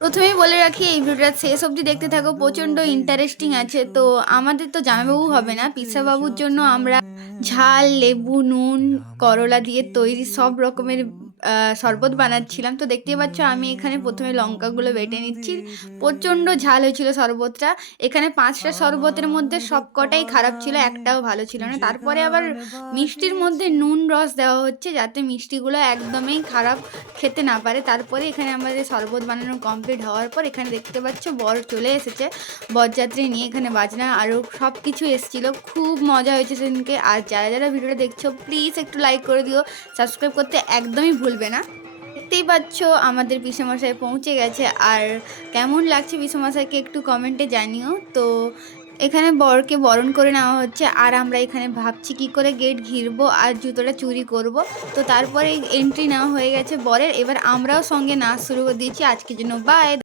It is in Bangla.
প্রথমেই বলে রাখি এই ভিডিওটা শেষ অবধি দেখতে থাকো, প্রচণ্ড ইন্টারেস্টিং আছে। তো আমাদের তো জামাইবাবু হবে না, পিসাবাবুর জন্য আমরা ঝাল, লেবু, নুন, করলা দিয়ে তৈরি সব রকমের শরবত বানাচ্ছিলাম। তো দেখতেই পাচ্ছ আমি এখানে প্রথমে লঙ্কাগুলো বেটে নিচ্ছি। প্রচণ্ড ঝাল হয়েছিল শরবতটা। এখানে 5টা শরবতের মধ্যে সব কটাই খারাপ ছিল, একটাও ভালো ছিল না। তারপরে আবার মিষ্টির মধ্যে নুন রস দেওয়া হচ্ছে যাতে মিষ্টিগুলো একদমই খারাপ খেতে না পারে। তারপরে এখানে আমাদের শরবত বানানো কমপ্লিট হওয়ার পর এখানে দেখতে পাচ্ছ বর চলে এসেছে, বরযাত্রী নিয়ে। এখানে বাজনা আরও সব কিছু এসেছিলো, খুব মজা হয়েছে সেদিনকে। আর যারা যারা ভিডিওটা দেখছো প্লিজ একটু লাইক করে দিও, সাবস্ক্রাইব করতে একদমই ভুলবে না। দেখতেই পাচ্ছ আমাদের পিসেমশাই পৌঁছে গেছে। আর কেমন লাগছে পিসেমশাইকে একটু কমেন্টে জানিও। তো এখানে বরকে বরণ করে নেওয়া হচ্ছে, আর আমরা এখানে ভাবছি কি করে গেট ঘিরবো আর জুতোটা চুরি করব। তো তারপরে এন্ট্রি নেওয়া হয়ে গেছে বরের। এবার আমরাও সঙ্গে নাচ শুরু করে দিয়েছি। আজকের জন্য বাই।